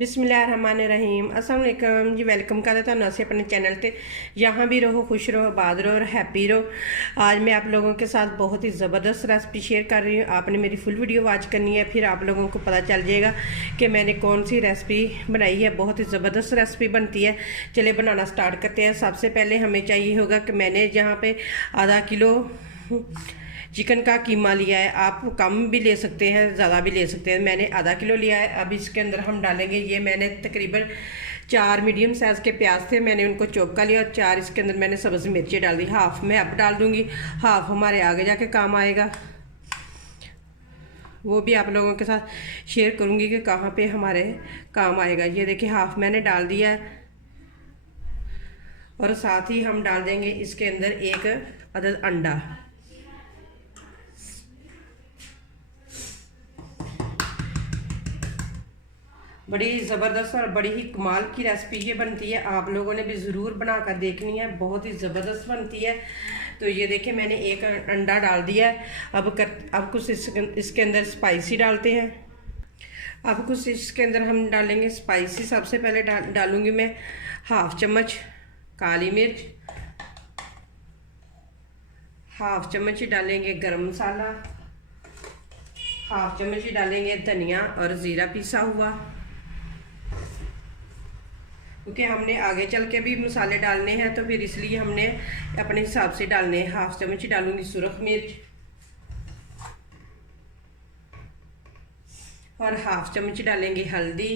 बिस्मिल्लाहिर्रहमानिर्रहीम अस्सलाम वालेकुम जी। वेलकम करते ਤੁਹਾਨੂੰ ਅਸੀਂ अपने चैनल पे। यहाँ भी रहो, खुश रहो, आबाद रहो और हैप्पी रहो। आज मैं आप लोगों के साथ बहुत ही ज़बरदस्त रेसिपी शेयर कर रही हूँ। आपने मेरी फुल वीडियो वॉच करनी है, फिर आप लोगों को पता चल जाएगा कि मैंने कौन सी रेसिपी बनाई है। बहुत ही ज़बरदस्त रेसिपी बनती है। चलिए बनाना स्टार्ट करते हैं। सबसे पहले हमें चाहिए होगा कि मैंने यहाँ पे आधा किलो चिकन का कीमा लिया है। आप कम भी ले सकते हैं, ज़्यादा भी ले सकते हैं। मैंने आधा किलो लिया है। अब इसके अंदर हम डालेंगे, ये मैंने तकरीबन 4 मीडियम साइज़ के प्याज थे, मैंने उनको चॉप कर लिया और 4 इसके अंदर मैंने सब्ज़ मिर्ची डाल दी। हाफ़ मैं अब डाल दूँगी, हाफ़ हमारे आगे जाके काम आएगा। वो भी आप लोगों के साथ शेयर करूँगी कि कहाँ पे हमारे काम आएगा। ये देखिए हाफ़ मैंने डाल दिया है और साथ ही हम डाल देंगे इसके अंदर 1 अदद अंडा। बड़ी ज़बरदस्त और बड़ी ही कमाल की रेसिपी ये बनती है। आप लोगों ने भी ज़रूर बनाकर देखनी है, बहुत ही ज़बरदस्त बनती है। तो ये देखिए मैंने 1 अंडा डाल दिया है। अब कुछ इसके अंदर स्पाइसी डालते हैं। अब कुछ इसके अंदर हम डालेंगे स्पाइसी। सबसे पहले डालूंगी मैं हाफ़ चम्मच काली मिर्च, हाफ़ चम्मच डालेंगे गरम मसाला, हाफ़ चम्मच डालेंगे धनिया और ज़ीरा पिसा हुआ, क्योंकि हमने आगे चल के भी मसाले डालने हैं तो फिर इसलिए हमने अपने हिसाब से डालने हैं। हाफ़ चम्मच डालूंगी सुरख मिर्च और हाफ़ चम्मच डालेंगे हल्दी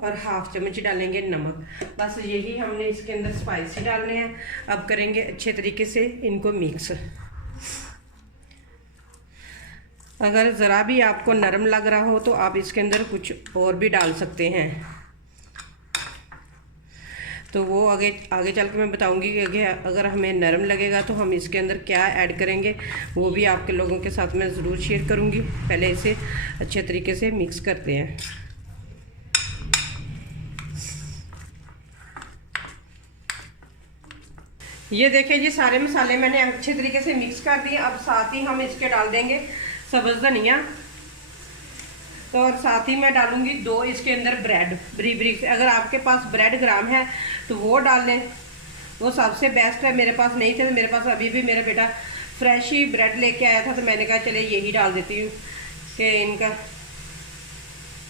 और हाफ़ चम्मच डालेंगे नमक। बस यही हमने इसके अंदर स्पाइसी डालने हैं। अब करेंगे अच्छे तरीके से इनको मिक्स। अगर ज़रा भी आपको नरम लग रहा हो तो आप इसके अंदर कुछ और भी डाल सकते हैं। तो वो आगे चल के मैं बताऊंगी कि अगर हमें नरम लगेगा तो हम इसके अंदर क्या ऐड करेंगे, वो भी आपके लोगों के साथ मैं ज़रूर शेयर करूंगी। पहले इसे अच्छे तरीके से मिक्स करते हैं। ये देखिए जी सारे मसाले मैंने अच्छे तरीके से मिक्स कर दिए। अब साथ ही हम इसके डाल देंगे सब्ज़ धनिया, तो और साथ ही मैं डालूंगी 2 इसके अंदर ब्रेड बरीक बरीक से। अगर आपके पास ब्रेड ग्राम है तो वो डाल लें, वो सबसे बेस्ट है। मेरे पास नहीं थे तो मेरे पास अभी भी मेरा बेटा फ्रेश ही ब्रेड लेके आया था, तो मैंने कहा चले यही डाल देती हूँ कि इनका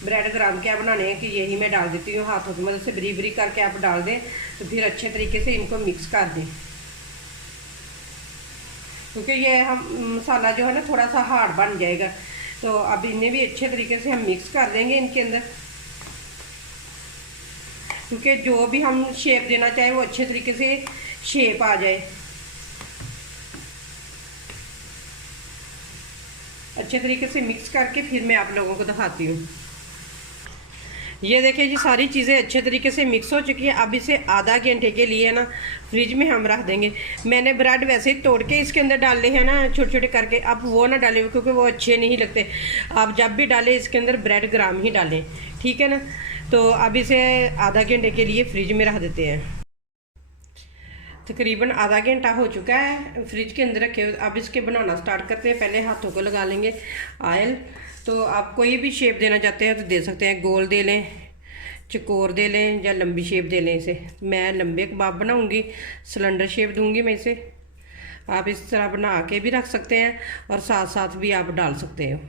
ब्रेड ग्राम क्या बनाने हैं कि यही मैं डाल देती हूँ। हाथों की मदद से बरीक बरीक करके आप डाल दें तो फिर अच्छे तरीके से इनको मिक्स कर दें, क्योंकि ये हम मसाला जो है ना थोड़ा सा हार्ड बन जाएगा। तो अब इन्हें भी अच्छे तरीके से हम मिक्स कर देंगे इनके अंदर, क्योंकि जो भी हम शेप देना चाहें वो अच्छे तरीके से शेप आ जाए। अच्छे तरीके से मिक्स करके फिर मैं आप लोगों को दिखाती हूँ। ये देखिए जी सारी चीज़ें अच्छे तरीके से मिक्स हो चुकी है। अब इसे आधा घंटे के लिए ना फ्रिज में हम रख देंगे। मैंने ब्रेड वैसे ही तोड़ के इसके अंदर डाले हैं ना छोटे छोटे करके, अब वो ना डालें क्योंकि वो अच्छे नहीं लगते। आप जब भी डालें इसके अंदर ब्रेड ग्राम ही डालें, ठीक है ना। तो अब इसे आधा घंटे के लिए फ्रिज में रख देते हैं। तकरीबन आधा घंटा हो चुका है फ्रिज के अंदर रखे हुए। अब इसके बनाना स्टार्ट करते हैं। पहले हाथों को लगा लेंगे ऑयल। तो आप कोई भी शेप देना चाहते हैं तो दे सकते हैं, गोल दे लें, चकोर दे लें या लंबी शेप दे लें। इसे मैं लंबे कबाब बनाऊंगी, सिलेंडर शेप दूंगी मैं इसे। आप इस तरह बना के भी रख सकते हैं और साथ साथ भी आप डाल सकते हो।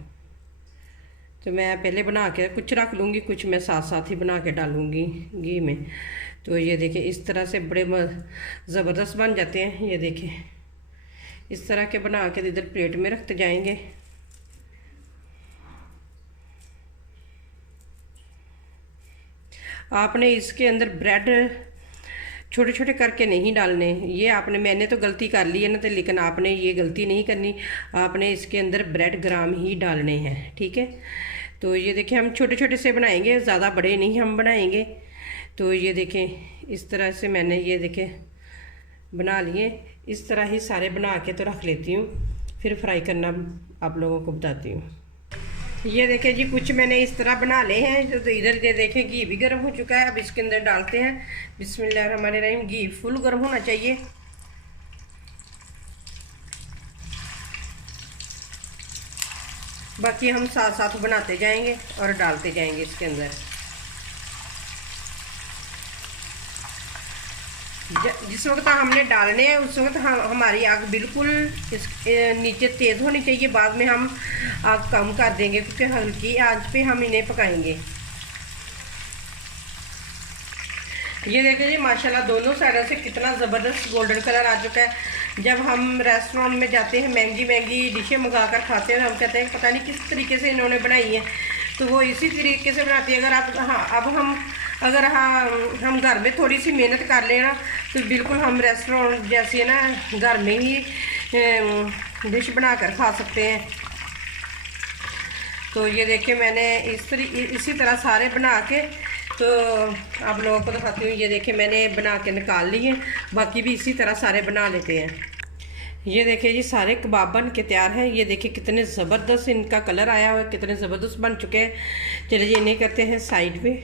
तो मैं पहले बना के कुछ रख लूँगी, कुछ मैं साथ साथ ही बना के डालूँगी घी में। तो ये देखिए इस तरह से बड़े ज़बरदस्त बन जाते हैं। ये देखिए इस तरह के बना के इधर प्लेट में रखते जाएंगे। आपने इसके अंदर ब्रेड छोटे छोटे करके नहीं डालने। ये मैंने तो गलती कर ली है ना, तो लेकिन आपने ये गलती नहीं करनी। आपने इसके अंदर ब्रेड ग्राम ही डालने हैं, ठीक है। तो ये देखिए हम छोटे छोटे से बनाएंगे, ज़्यादा बड़े नहीं हम बनाएंगे। तो ये देखें इस तरह से मैंने ये देखें बना लिए। इस तरह ही सारे बना के तो रख लेती हूँ, फिर फ्राई करना आप लोगों को बताती हूँ। ये देखें जी कुछ मैंने इस तरह बना ले हैं। तो इधर ये देखें घी भी गर्म हो चुका है। अब इसके अंदर डालते हैं। बिस्मिल्लाहिर्रहमानिर्रहीम। घी फुल गर्म होना चाहिए। बाकी हम साथ साथ बनाते जाएंगे और डालते जाएंगे इसके अंदर। जिस वक्त हमने डालने हैं उस वक्त हमारी आग बिल्कुल इस नीचे तेज़ होनी चाहिए। बाद में हम आग कम कर देंगे क्योंकि हल्की आंच पे हम इन्हें पकाएंगे। ये देखिए जी माशाल्लाह दोनों साइडों से कितना ज़बरदस्त गोल्डन कलर आ चुका है। जब हम रेस्टोरेंट में जाते हैं महंगी महंगी डिशें मंगा कर खाते हैं, हम कहते हैं पता नहीं किस तरीके से इन्होंने बनाई है, तो वो इसी तरीके से बनाती है। अगर आप अगर हम घर में थोड़ी सी मेहनत कर लेना तो बिल्कुल हम रेस्टोरेंट जैसी है ना घर में ही डिश बना कर खा सकते हैं। तो ये देखिए मैंने इसी तरह सारे बना के तो आप लोगों को दिखाती हूँ। ये देखिए मैंने बना के निकाल लिए, बाकी भी इसी तरह सारे बना लेते हैं। ये देखिए जी सारे कबाब बन के तैयार हैं। ये देखिए कितने ज़बरदस्त इनका कलर आया हुआ है, कितने ज़बरदस्त बन चुके हैं। चलिए इन्हें करते हैं साइड पे।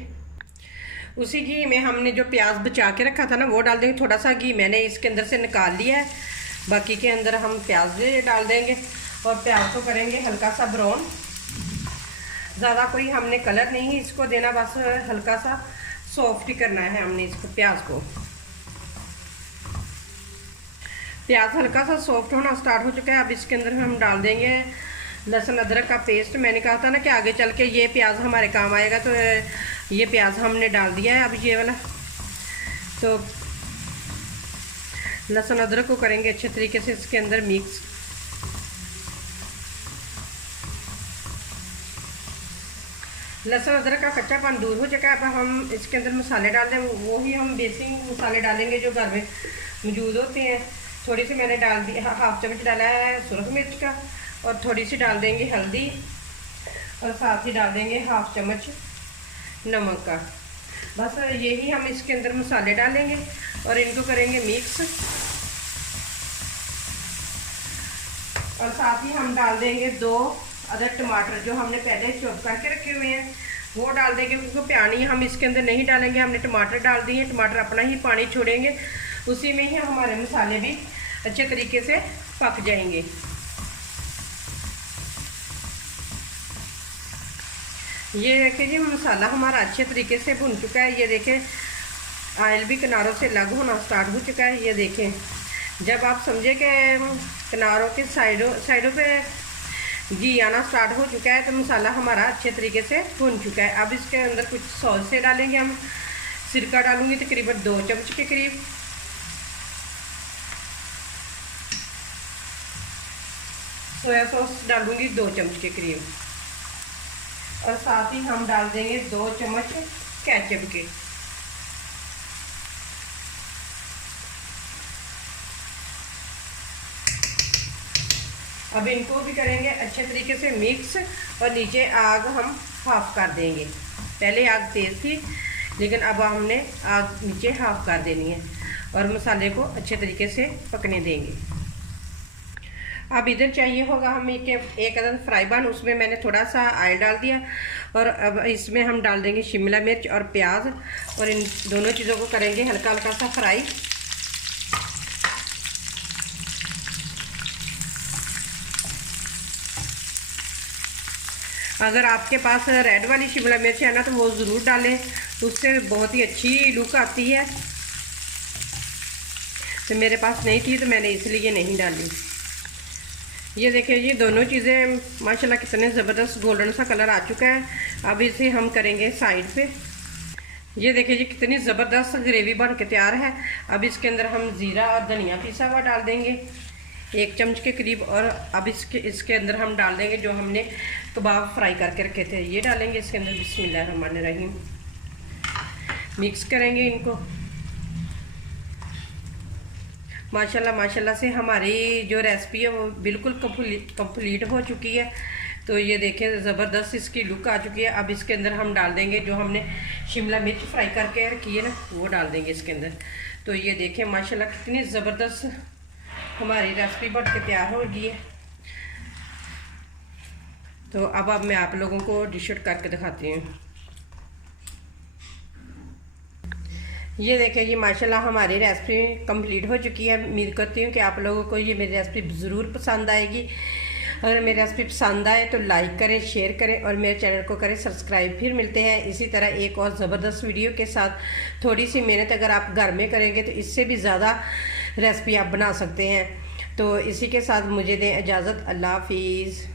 उसी घी में हमने जो प्याज बचा के रखा था ना वो डाल देंगे। थोड़ा सा घी मैंने इसके अंदर से निकाल लिया है, बाकी के अंदर हम प्याज डाल देंगे और प्याज को करेंगे हल्का सा ब्राउन। ज़्यादा कोई हमने कलर नहीं इसको देना, बस हल्का सा सॉफ्ट ही करना है हमने इसको। प्याज को प्याज हल्का सा सॉफ्ट होना स्टार्ट हो चुका है। अब इसके अंदर हम डाल देंगे लहसुन अदरक का पेस्ट। मैंने कहा था ना कि आगे चल के ये प्याज हमारे काम आएगा, तो ये प्याज हमने डाल दिया है अब ये वाला। तो लहसुन अदरक को करेंगे अच्छे तरीके से इसके अंदर मिक्स। लहसुन अदरक का कच्चापन दूर हो चुका है। अब हम इसके अंदर मसाले डाल दें, वो ही हम बेसिक मसाले डालेंगे जो घर में मौजूद होते हैं। थोड़ी सी मैंने डाल दी, हाफ चम्मच डाला है सुरख मिर्च का, और थोड़ी सी डाल देंगे हल्दी, और साथ ही डाल देंगे हाफ चम्मच नमक का। बस यही हम इसके अंदर मसाले डालेंगे और इनको करेंगे मिक्स। और साथ ही हम डाल देंगे 2 अदर टमाटर जो हमने पहले चॉप करके रखे हुए हैं वो डाल देंगे, क्योंकि पानी हम इसके अंदर नहीं डालेंगे, हमने टमाटर डाल दिए। टमाटर अपना ही पानी छोड़ेंगे, उसी में ही हमारे मसाले भी अच्छे तरीके से पक जाएंगे। ये देखिए जी मसाला हमारा अच्छे तरीके से भुन चुका है। ये देखें ऑयल भी किनारों से अलग होना स्टार्ट हो चुका है। ये देखें जब आप समझे कि किनारों के साइडों पे घी आना स्टार्ट हो चुका है तो मसाला हमारा अच्छे तरीके से भुन चुका है। अब इसके अंदर कुछ सॉस से डालेंगे हम। सिरका डालूंगी तकरीबन 2 चम्मच के करीब। सोया सॉस डालूंगी 2 चम्मच के करीब, और साथ ही हम डाल देंगे 2 चम्मच केचप के। अब इनको भी करेंगे अच्छे तरीके से मिक्स, और नीचे आग हम हाफ कर देंगे। पहले आग तेज़ थी लेकिन अब हमने आग नीचे हाफ कर देनी है और मसाले को अच्छे तरीके से पकने देंगे। अब इधर चाहिए होगा हमें एक अदद फ्राई पैन, उसमें मैंने थोड़ा सा ऑयल डाल दिया, और अब इसमें हम डाल देंगे शिमला मिर्च और प्याज, और इन दोनों चीज़ों को करेंगे हल्का हल्का सा फ्राई। अगर आपके पास रेड वाली शिमला मिर्च है ना तो वो ज़रूर डालें, उससे बहुत ही अच्छी लुक आती है। तो मेरे पास नहीं थी तो मैंने इसलिए नहीं डाली। ये देखिए जी दोनों चीज़ें माशाल्लाह कितने ज़बरदस्त गोल्डन सा कलर आ चुका है। अब इसे हम करेंगे साइड पे। ये देखिए जी कितनी ज़बरदस्त ग्रेवी बन के तैयार है। अब इसके अंदर हम ज़ीरा और धनिया पिसा हुआ डाल देंगे 1 चम्मच के करीब, और अब इसके अंदर हम डाल देंगे जो हमने कबाब फ्राई करके रखे थे, ये डालेंगे इसके अंदर। बिस्मिल्लाहिर्रहमानिर्रहीम। मिक्स करेंगे इनको। माशाल्लाह से हमारी जो रेसिपी है वो बिल्कुल कंप्लीट हो चुकी है। तो ये देखें ज़बरदस्त इसकी लुक आ चुकी है। अब इसके अंदर हम डाल देंगे जो हमने शिमला मिर्च फ्राई करके रखी है ना, वो डाल देंगे इसके अंदर। तो ये देखें माशाल्लाह कितनी ज़बरदस्त हमारी रेसिपी बन के तैयार हो गई है। तो अब मैं आप लोगों को डिश आउट करके दिखाती हूँ। ये देखिए जी माशाल्लाह हमारी रेसिपी कंप्लीट हो चुकी है। उम्मीद करती हूँ कि आप लोगों को ये मेरी रेसिपी ज़रूर पसंद आएगी। अगर मेरी रेसिपी पसंद आए तो लाइक करें, शेयर करें और मेरे चैनल को करें सब्सक्राइब। फिर मिलते हैं इसी तरह एक और ज़बरदस्त वीडियो के साथ। थोड़ी सी मेहनत अगर आप घर में करेंगे तो इससे भी ज़्यादा रेसिपी आप बना सकते हैं। तो इसी के साथ मुझे दें इजाज़त। अल्लाह हाफिज़।